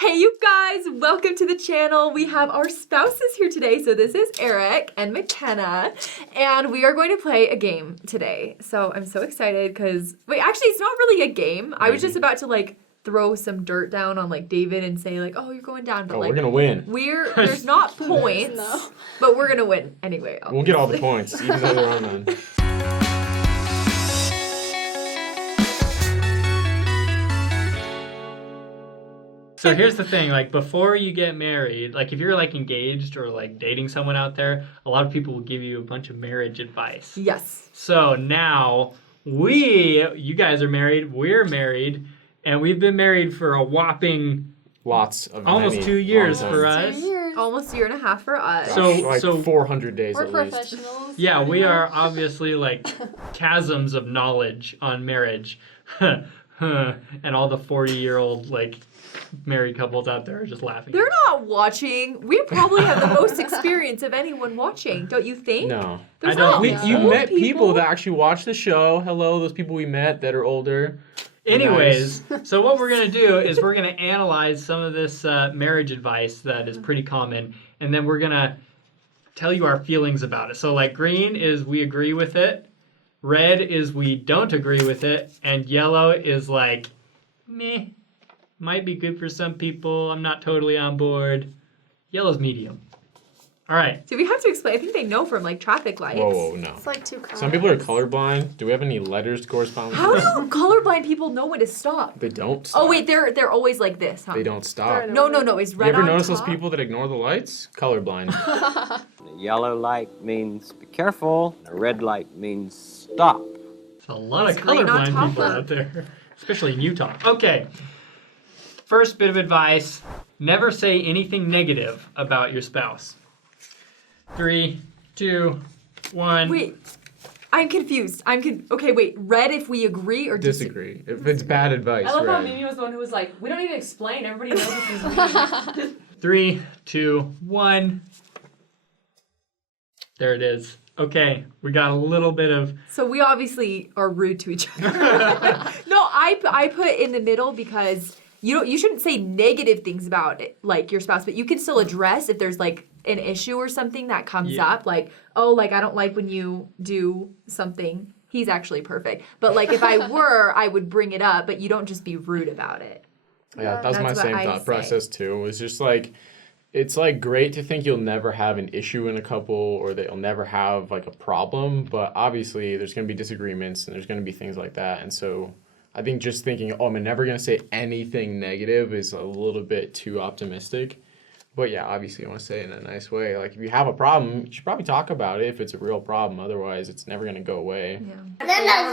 Hey you guys, welcome to the channel. We have our spouses here today. So this is Eric and McKenna, and we are going to play a game today. So I'm so excited because, wait, actually it's not really a game. I was just about to like throw some dirt down on like David and say like, oh, you're going down. But like, we're gonna win. There's not points, but we're gonna win anyway. Obviously. We'll get all the points, even though they're on none. So here's the thing, like before you get married, like if you're like engaged or like dating someone out there, a lot of people will give you a bunch of marriage advice. Yes. So now you guys are married, we're married, and we've been married for a whopping almost 2 years for us. 2 years. Almost a year and a half for us. Gosh, so 400 days We're at least. professionals. Yeah, we are obviously like chasms of knowledge on marriage. And all the 40-year-old like married couples out there are just laughing. They're not watching. We probably have the most experience of anyone watching, don't you think? No. There's I don't not think You old met people that actually watch the show. Hello, those people we met that are older. Anyways, so what we're going to do is we're going to analyze some of this marriage advice that is pretty common, and then we're going to tell you our feelings about it. So like green is we agree with it, red is we don't agree with it, and yellow is like, meh, might be good for some people, I'm not totally on board. Yellow's medium. All right. Do we have to explain? I think they know from like traffic lights. Whoa, no. It's like 2 colors. Some people are colorblind. Do we have any letters to correspond with? How do colorblind people know when to stop? They don't stop. Oh wait, they're always like this, huh? They don't stop. They're- No. Is You red ever on notice top? those people that ignore the lights? Colorblind. The yellow light means be careful. The red light means stop. There's a lot of It's green on colorblind top people of- out there, especially in Utah. Okay. First bit of advice, never say anything negative about your spouse. 3, 2, 1. Wait, I'm confused. Okay, wait. Red if we agree or Disagree. If it's bad advice, I love how right. Mimi was the one who was like, we don't need to explain. Everybody knows this is 3, 2, 1. There it is. Okay, we got a little bit of... So we obviously are rude to each other. No, I put in the middle because you shouldn't say negative things about it, like your spouse, but you can still address if there's like an issue or something that comes up, like, oh, like I don't like when you do something. He's actually perfect. But like if I were, I would bring it up, but you don't just be rude about it. Yeah, that was my That's what same I thought say. process too. It was just like, it's like great to think you'll never have an issue in a couple or that you'll never have like a problem, but obviously there's going to be disagreements and there's going to be things like that. And so I think just thinking, oh, I'm never going to say anything negative is a little bit too optimistic. But yeah, obviously you want to say it in a nice way. Like if you have a problem, you should probably talk about it if it's a real problem. Otherwise, it's never going to go away. Yeah. No,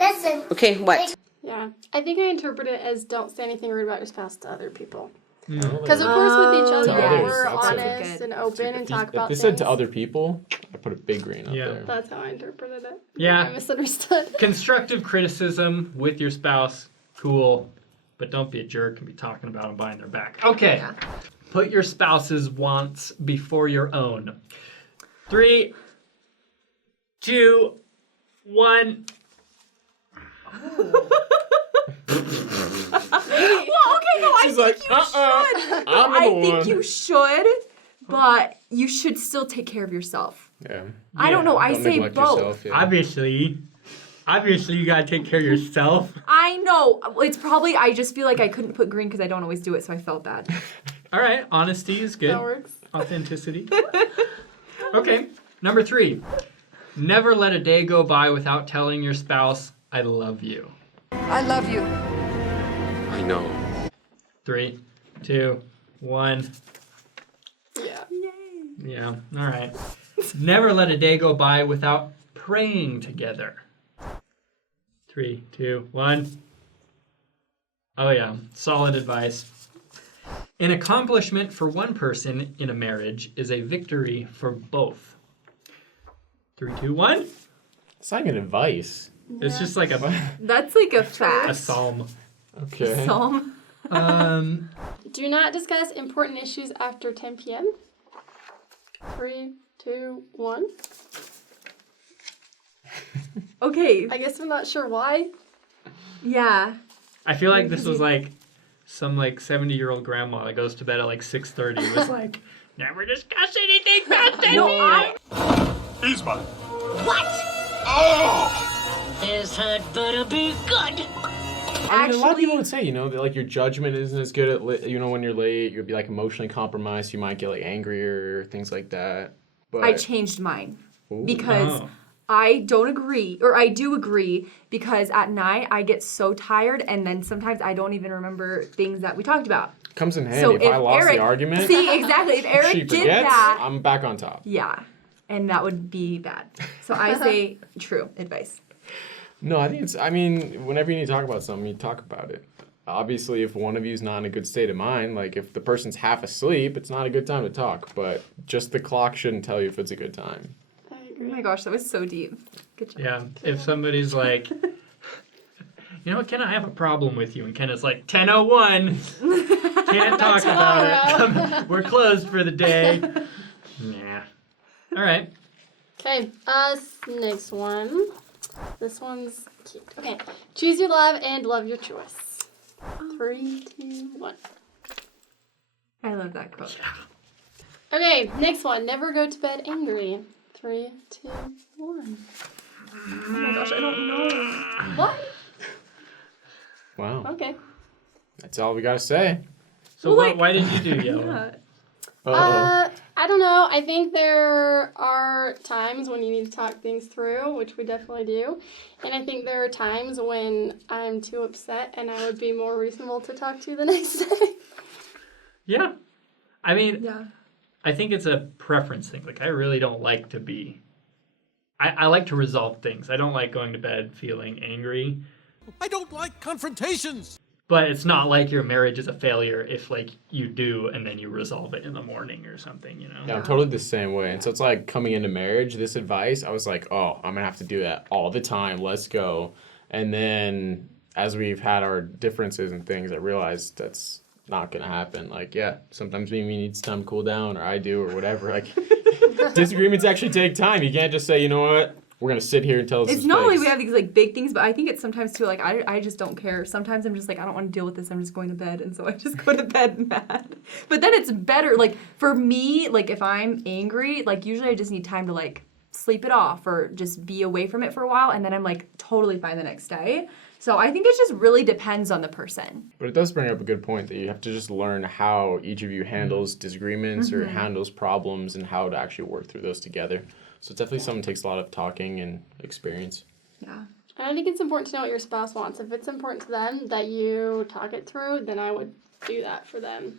listen. Okay, what? Yeah. I think I interpret it as don't say anything rude about your spouse to other people. Mm. Because of course with each other, others, we're that's honest good. and open and talk If about they things. said to other people, I put a big green up Yeah. there. That's how I interpreted it. Yeah. I misunderstood. Constructive criticism with your spouse, cool. But don't be a jerk and be talking about them behind their back. Okay. Yeah. Put your spouse's wants before your own. 3, 2, 1. Well, okay, no, She's I like, think you should. I'm I number think one. you should, but you should still take care of yourself. Yeah. I don't know. I Don't say neglect both. yourself, yeah. Obviously you gotta take care of yourself. I know. It's probably, I just feel like I couldn't put green because I don't always do it, so I felt bad. All right, honesty is good. That works. Authenticity. Okay, number 3. Never let a day go by without telling your spouse, I love you. I love you. I know. 3, 2, 1. Yeah. Yeah, all right. Never let a day go by without praying together. 3, 2, 1. Oh yeah, solid advice. An accomplishment for one person in a marriage is a victory for both. 3, 2, 1. It's not even advice. It's just like a That's like a fact. psalm. Okay. Psalm. Do not discuss important issues after 10 p.m. 3, 2, 1. Okay. I guess I'm not sure why. Yeah. I feel like this was like some like 70-year-old grandma that goes to bed at like 6:30 was like, never discuss anything past 10 p.m. He's mine. What? Oh! This had better be good. I mean, a lot of people would say, you know, that like your judgment isn't as good at, you know, when you're late, you'll be like emotionally compromised. You might get like angrier, things like that. But I changed mine Ooh. because Oh. I don't agree, or I do agree, because at night I get so tired, and then sometimes I don't even remember things that we talked about. Comes in handy. So if I lost Eric, the argument, see, exactly. If Eric she did forgets, that, I'm back on top. yeah, and that would be bad. So I say true advice. No, I think I mean, whenever you need to talk about something, you talk about it. Obviously, if one of you's not in a good state of mind, like if the person's half asleep, it's not a good time to talk, but just the clock shouldn't tell you if it's a good time. I Oh agree. my gosh, that was so deep. Good job. Yeah, if somebody's like, you know what, Ken, I have a problem with you, and Ken is like, 10:01, can't talk about it. We're closed for the day. Yeah. All right. Okay, next one. This one's cute. Okay, choose your love and love your choice. 3, 2, 1. I love that quote. Okay, next one. Never go to bed angry. 3, 2, 1. Oh my gosh, I don't know. What? Wow. Okay. That's all we gotta say. So Well, like- why did you do yellow? Yeah. Uh-oh. I don't know. I think there are times when you need to talk things through, which we definitely do. And I think there are times when I'm too upset and I would be more reasonable to talk to the next day. Yeah. I mean, Yeah. I think it's a preference thing. Like, I really don't like to be... I like to resolve things. I don't like going to bed feeling angry. I don't like confrontations. But it's not like your marriage is a failure if, like, you do and then you resolve it in the morning or something, you know? Yeah, I'm totally the same way. And so it's like coming into marriage, this advice, I was like, oh, I'm going to have to do that all the time. Let's go. And then as we've had our differences and things, I realized that's not going to happen. Like, yeah, sometimes Mimi needs time to cool down, or I do, or whatever. Like, disagreements actually take time. You can't just say, you know what? We're going to sit here and tell us It's not like we have these like big things, but I think it's sometimes too like I just don't care. Sometimes I'm just like I don't want to deal with this. I'm just going to bed, and so I just go to bed mad. But then it's better like for me like if I'm angry like usually I just need time to like sleep it off or just be away from it for a while, and then I'm like totally fine the next day. So I think it just really depends on the person. But it does bring up a good point that you have to just learn how each of you handles disagreements or handles problems and how to actually work through those together. So it's definitely something that takes a lot of talking and experience. Yeah. And I think it's important to know what your spouse wants. If it's important to them that you talk it through, then I would do that for them.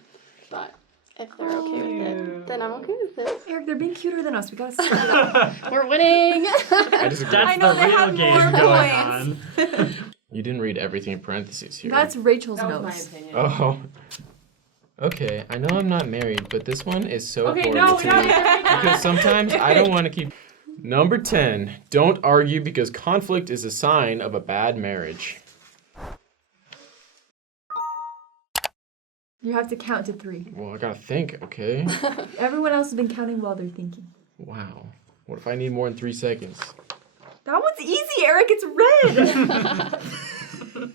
But if they're okay with it, then I'm okay with it. Eric, they're being cuter than us. We gotta start it up. We're winning. I disagree. That's I know the they real have game more going points. on. You didn't read everything in parentheses here. That's Rachel's That was my notes. opinion. Oh. Okay, I know I'm not married, but this one is so Okay, horrible no, to no, me. no. Because sometimes I don't want to keep... Number 10, don't argue because conflict is a sign of a bad marriage. You have to count to 3. Well, I gotta think, okay? Everyone else has been counting while they're thinking. Wow. What if I need more than 3 seconds? That one's easy, Eric. It's red.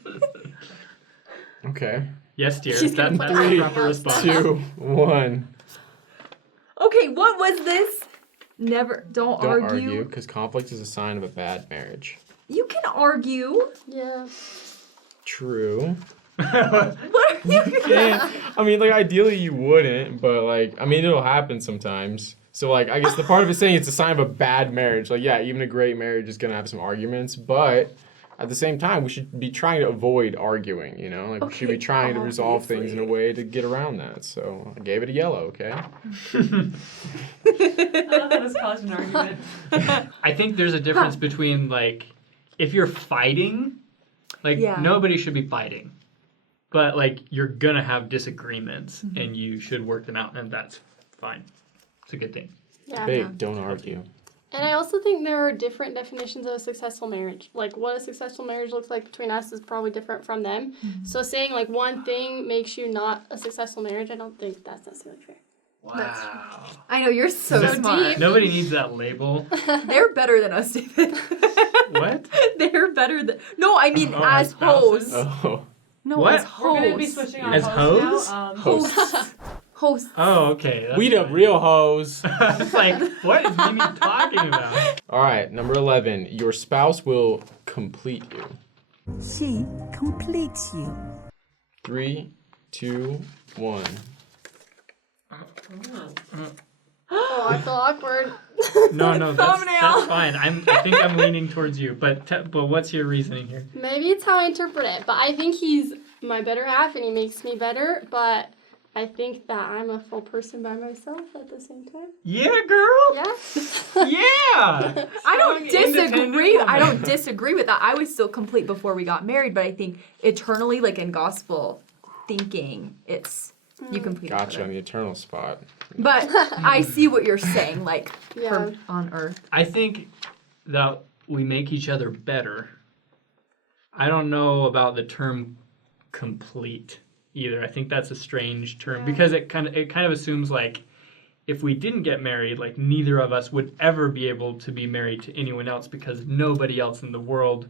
Okay. Yes, dear. She's That's gonna the put proper her response. 2, 1. Okay, what was this? Don't Don't argue. argue because conflict is a sign of a bad marriage. You can argue. Yeah. True. What are you? Yeah. I mean, like, ideally you wouldn't, but, like, I mean, it'll happen sometimes. So, like, I guess the part of it saying it's a sign of a bad marriage. Like, yeah, even a great marriage is going to have some arguments, but at the same time, we should be trying to avoid arguing, you know? Like, we should be Okay, trying to resolve things in a obviously. way to get around that. So, I gave it a yellow, okay? I thought that was caused an argument. I think there's a difference between, like, if you're fighting, like, Yeah. nobody should be fighting. But, like, you're gonna have disagreements, and you should work them out, and that's fine. It's a good thing. Yeah. Debate, don't argue. And I also think there are different definitions of a successful marriage. Like, what a successful marriage looks like between us is probably different from them. So saying, like, one thing makes you not a successful marriage, I don't think that's necessarily fair. Wow. I know, you're so So smart. deep. Nobody needs that label. They're better than us, David. What? They're better than... No, I mean Oh, our as hoes. spouses? Oh. No, What? as We're gonna be hosts. switching on As hosts hoes? now. Hosts. Hosts. Oh, okay. We the fine. real hoes. I was like, what is Mimi talking about? All right, number 11. Your spouse will complete you. She completes you. 3, 2, 1. Oh, I feel awkward. No, that's Thumbnail. fine. I think I'm leaning towards you, but what's your reasoning here? Maybe it's how I interpret it, but I think he's my better half and he makes me better, but I think that I'm a full person by myself at the same time. Yeah, girl. Yeah? Yeah. I don't Strong, independent disagree. I woman. don't disagree with that. I was still complete before we got married, but I think eternally, like in gospel thinking, it's you complete each Gotcha on other. the eternal spot. But I see what you're saying, like Yeah. for on earth. I think that we make each other better. I don't know about the term complete either. I think that's a strange term because it kind of assumes like if we didn't get married, like neither of us would ever be able to be married to anyone else because nobody else in the world,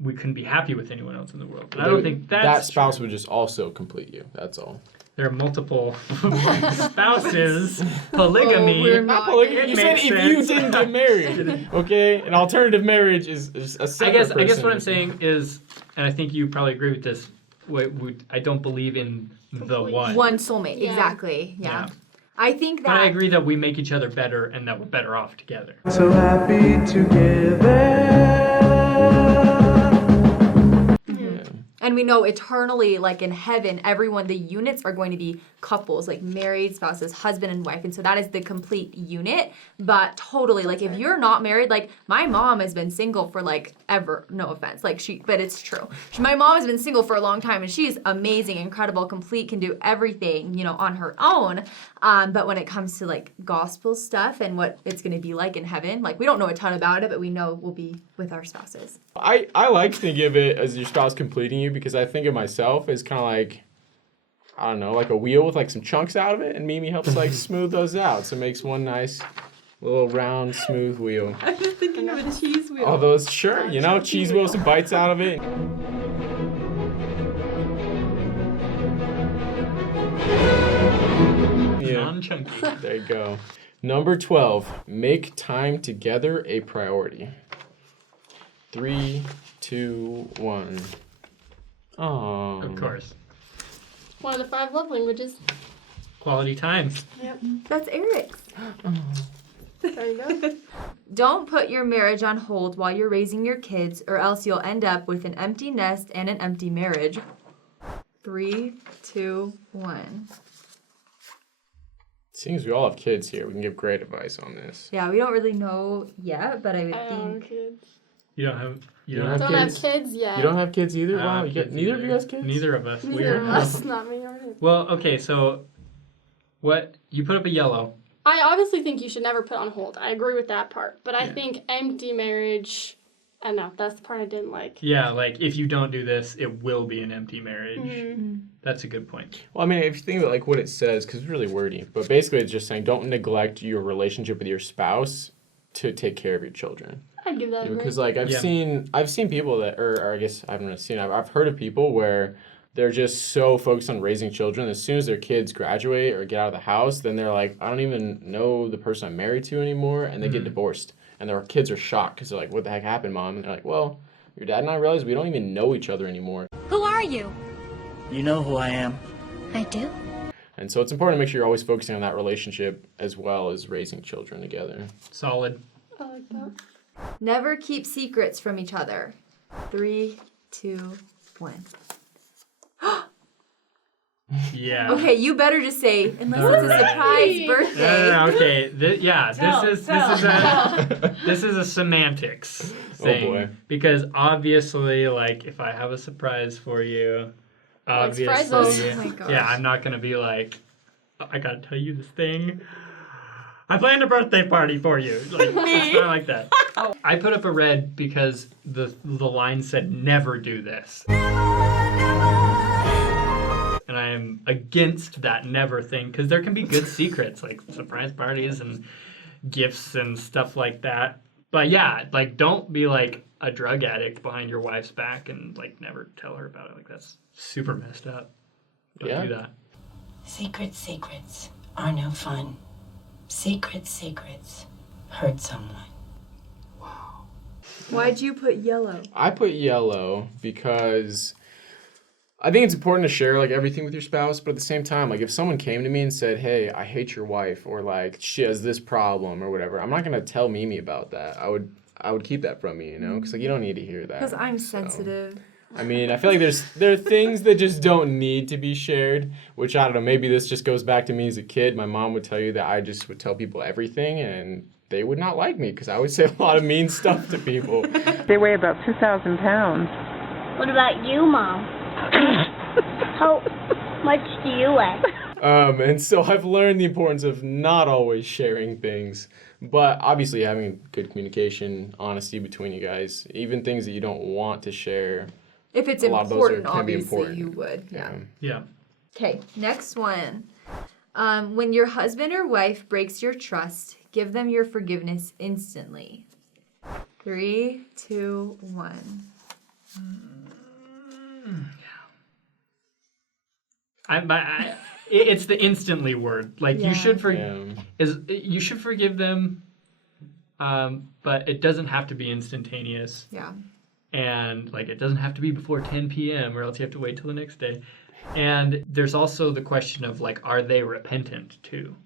we couldn't be happy with anyone else in the world. And I don't think that's that spouse true. would just also complete you. That's all. There are multiple spouses, polygamy. Oh, we're Not not polygamy. It You said makes if you sense. didn't get married, okay? An alternative marriage is a I separate guess person. what I'm saying is, and I think you probably agree with this. I don't believe in the one. One soulmate, Yeah. exactly. Yeah. Yeah. I think that But I agree that we make each other better and that we're better off together. So happy together. And we know eternally, like in heaven, everyone, the units are going to be couples, like married spouses, husband and wife. And so that is the complete unit. But totally, like if you're not married, like my mom has been single for like ever, no offense, like but it's true. My mom has been single for a long time and she's amazing, incredible, complete, can do everything, you know, on her own. But when it comes to like gospel stuff and what it's going to be like in heaven, like we don't know a ton about it, but we know we'll be with our spouses. I like thinking of it as your spouse completing you because I think of myself as kind of like, I don't know, like a wheel with like some chunks out of it, and Mimi helps like smooth those out, so it makes one nice little round smooth wheel. I'm just thinking of a cheese wheel. All those, sure, you know, cheese wheels and bites out of it. Yeah, Non-chunky. there you go. Number 12, make time together a priority. 3, 2, 1. Oh. Of course. One of the 5 love languages. Quality time. That's Eric's. There you go. Don't put your marriage on hold while you're raising your kids, or else you'll end up with an empty nest and an empty marriage. 3, 2, 1. Seems we all have kids here. We can give great advice on this. Yeah, we don't really know yet, but I would I don't have think. kids. You don't have. You don't don't have have Don't kids. have kids yet. You don't have kids either? I don't Wow, have you got, kids neither of you either. guys kids? Neither of us. Neither Weird. of us. Not me or him. Well, okay, so what you put up a yellow. I obviously think you should never put on hold. I agree with that part. But I Yeah. think empty marriage, I don't know, that's the part I didn't like. Yeah, like if you don't do this, it will be an empty marriage. Mm-hmm. That's a good point. Well, I mean, if you think about like what it says, because it's really wordy, but basically it's just saying don't neglect your relationship with your spouse to take care of your children. I'd give that a grade. Because like I've Yeah. seen people that, or I guess I haven't really seen. I've heard of people where they're just so focused on raising children. As soon as their kids graduate or get out of the house, then they're like, I don't even know the person I'm married to anymore, and they get divorced. And their kids are shocked because they're like, what the heck happened, Mom? And they're like, well, your dad and I realized we don't even know each other anymore. Who are you? You know who I am. I do. And so it's important to make sure you're always focusing on that relationship as well as raising children together. Solid. I like that. Never keep secrets from each other. 3, 2, 1. Yeah. Okay, you better just say, unless it's a Alright. surprise birthday. Okay. Tell, This is a semantics thing. Oh, boy. Because obviously, like, if I have a surprise for you, like obviously, surprises. Oh my gosh. yeah, I'm not gonna be like, I gotta tell you this thing. I planned a birthday party for you. Like, it's not like that. I put up a red because the line said never do this. And I am against that never thing because there can be good secrets like surprise parties and gifts and stuff like that. But yeah, like don't be like, a drug addict behind your wife's back and like never tell her about it. Like that's super messed up. Don't do that. Secrets are no fun. Secrets hurt someone. Why'd you put yellow? I put yellow because I think it's important to share like everything with your spouse, but at the same time, like if someone came to me and said, "Hey, I hate your wife," or like she has this problem or whatever, I'm not gonna tell Mimi about that. I would keep that from me, you know, because like you don't need to hear that. Because I'm sensitive. I mean, I feel like there are things that just don't need to be shared, which I don't know, maybe this just goes back to me as a kid. My mom would tell you that I just would tell people everything and they would not like me because I would say a lot of mean stuff to people. They weigh about 2,000 pounds. What about you, Mom? How much do you weigh? And so I've learned the importance of not always sharing things, but obviously having good communication, honesty between you guys, even things that you don't want to share. If it's important, obviously you would. Yeah. Okay, next one. When your husband or wife breaks your trust, give them your forgiveness instantly. 3, 2, 1. It's the instantly word. Like you should you should forgive them, but it doesn't have to be instantaneous. Yeah. And like it doesn't have to be before 10 p.m. or else you have to wait till the next day. And there's also the question of like, are they repentant too?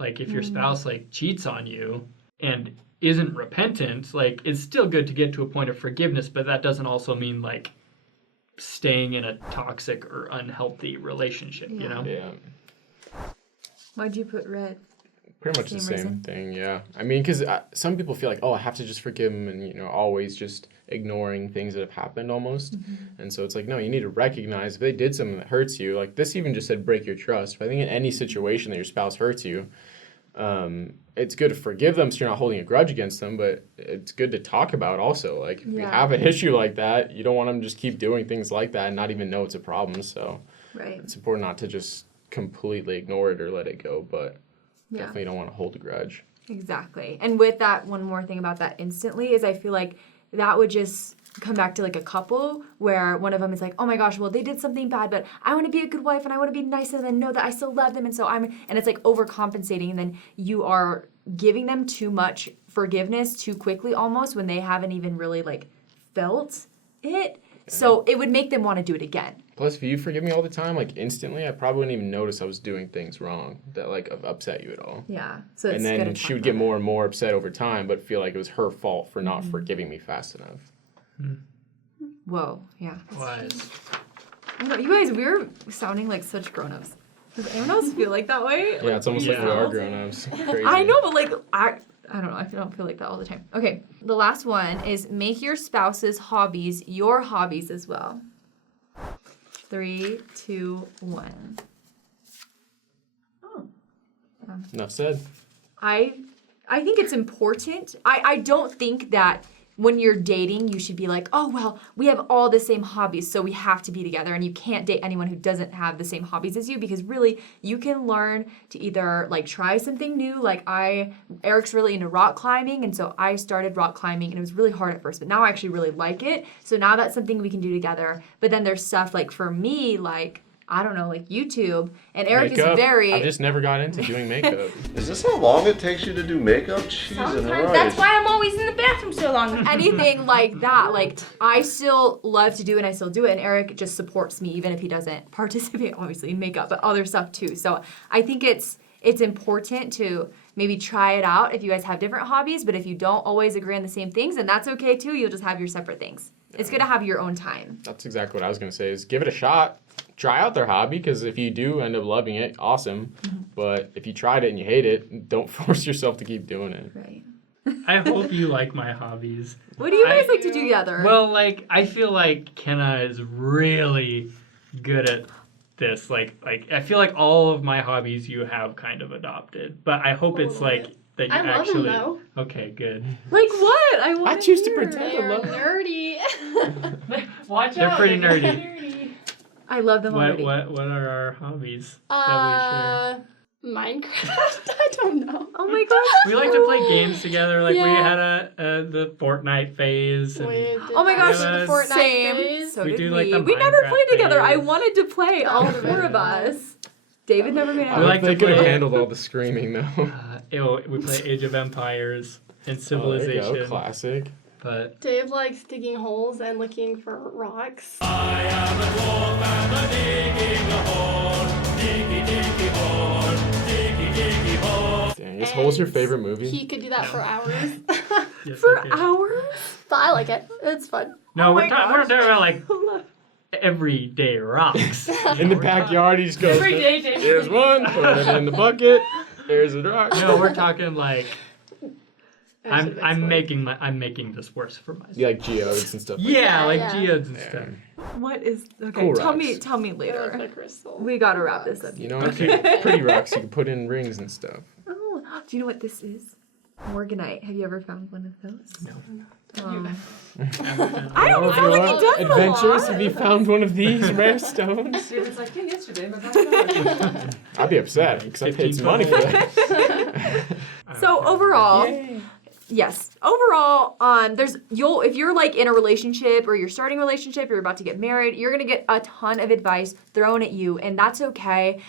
Like if your spouse like cheats on you and isn't repentant, like it's still good to get to a point of forgiveness, but that doesn't also mean like staying in a toxic or unhealthy relationship, you know? Yeah. Why'd you put red? Pretty much the same thing, yeah. I mean, because some people feel like, oh, I have to just forgive them and, you know, always just ignoring things that have happened almost. And so it's like, no, you need to recognize if they did something that hurts you. Like this even just said break your trust. But I think in any situation that your spouse hurts you, it's good to forgive them so you're not holding a grudge against them, but it's good to talk about also. Like if you have an issue like that, you don't want them to just keep doing things like that and not even know it's a problem. So it's important not to just completely ignore it or let it go, but definitely don't want to hold a grudge. Exactly. And with that, one more thing about that instantly is I feel like that would just come back to like a couple where one of them is like, oh my gosh, well, they did something bad, but I want to be a good wife and I want to be nice and then know that I still love them. And so and it's like overcompensating. And then you are giving them too much forgiveness too quickly almost when they haven't even really like felt it. So it would make them want to do it again. Plus, if you forgive me all the time, like instantly, I probably wouldn't even notice I was doing things wrong that like upset you at all. Yeah. So it's and then she would get more and more upset over time, but feel like it was her fault for not forgiving me fast enough. Whoa. Yeah. Wise. I know, you guys, we're sounding like such grown-ups. Does anyone else feel like that way? Yeah, it's almost like we are grown-ups. Crazy. I know, but like I don't know. I don't feel like that all the time. Okay, the last one is make your spouse's hobbies your hobbies as well. 3, 2, 1. Oh. Enough said. I think it's important. I don't think that when you're dating, you should be like, oh, well, we have all the same hobbies, so we have to be together. And you can't date anyone who doesn't have the same hobbies as you because really you can learn to either like try something new. Like Eric's really into rock climbing. And so I started rock climbing and it was really hard at first, but now I actually really like it. So now that's something we can do together. But then there's stuff like for me, like, I don't know, like YouTube. And Eric makeup. is very... I just never got into doing makeup. Is this how long it takes you to do makeup? Jesus Christ. That's why I'm always in the bathroom so long. Anything like that, like I still love to do it and I still do it. And Eric just supports me even if he doesn't participate, obviously, in makeup, but other stuff too. So I think it's important to maybe try it out if you guys have different hobbies, but if you don't always agree on the same things, then that's okay too. You'll just have your separate things. It's good to have your own time. That's exactly what I was going to say is give it a shot. Try out their hobby because if you do end up loving it, awesome. But if you tried it and you hate it, don't force yourself to keep doing it. Right. I hope you like my hobbies. What do you guys like to do together? Well, like I feel like Kenna is really good at this. Like I feel like all of my hobbies you have kind of adopted. But I hope it's like that you I love actually them, though. Okay, good. Like what? I choose to pretend to They're love nerdy. Watch They're out. pretty They're nerdy. I love them already. What are our hobbies that we share? Minecraft? I don't know. Oh my gosh. We like to play games together. Like we had the Fortnite phase. And Oh my gosh, the Fortnite same. phase. So We did do, we. like, the We never Minecraft played together. I phase. wanted to play, all four of us. David never made it. We like they to could have play- handled all the screaming though. We play Age of Empires and Oh, there you Civilization. go, classic. But Dave likes digging holes and looking for rocks. Dang, is Hole's your favorite movie? He could do that for hours. yes, For I do. hours? But I like it. It's fun. No, Oh we're my not talking about like gosh. everyday rocks. In the backyard, he just goes, Every day, David. here's one, put it in the bucket, here's a rock. No, we're talking like Actually, that's I'm fun. making this worse for myself. You like geodes and stuff like Yeah, like Yeah. geodes and that. stuff. What is okay? Cool tell rocks. me They look later. like crystal. We gotta wrap this up. You know, pretty rocks you can put in rings and stuff. Oh, do you know what this is? Morganite. Have you ever found one of those? No. I don't feel like he does it a Adventures, lot. have you found one of these rare stones? David's like, yeah, yesterday, my backyard. I'd be upset because I paid some money for that. So overall, yes, overall, if you're like in a relationship or you're starting a relationship, you're about to get married, you're gonna get a ton of advice thrown at you, and that's okay.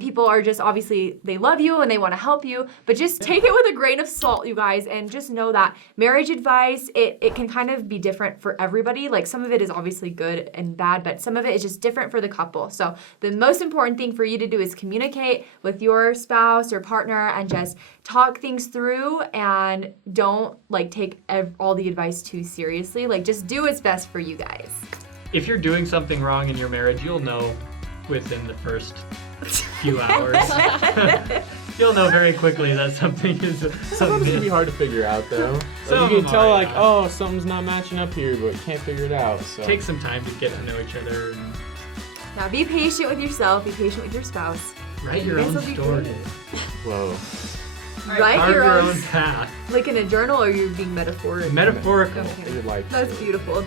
People are just obviously they love you and they want to help you, but just take it with a grain of salt, you guys, and just know that marriage advice it can kind of be different for everybody. Like some of it is obviously good and bad, but some of it is just different for the couple. So the most important thing for you to do is communicate with your spouse or partner and just talk things through, and don't like take all the advice too seriously. Like just do what's best for you guys. If you're doing something wrong in your marriage, you'll know within the first few hours. You'll know very quickly that something is Sometimes it can be hard to figure out though. Some Like, of you can them tell are, like, yeah. oh, something's not matching up here, but can't figure it out. So Take some time to get to know each other and Now be patient with yourself, be patient with your spouse. write your You guys own will be story. great. whoa. Write Carve your own path. like in a journal, or you're being metaphoric. Metaphorical. Okay. Your life That's story. beautiful.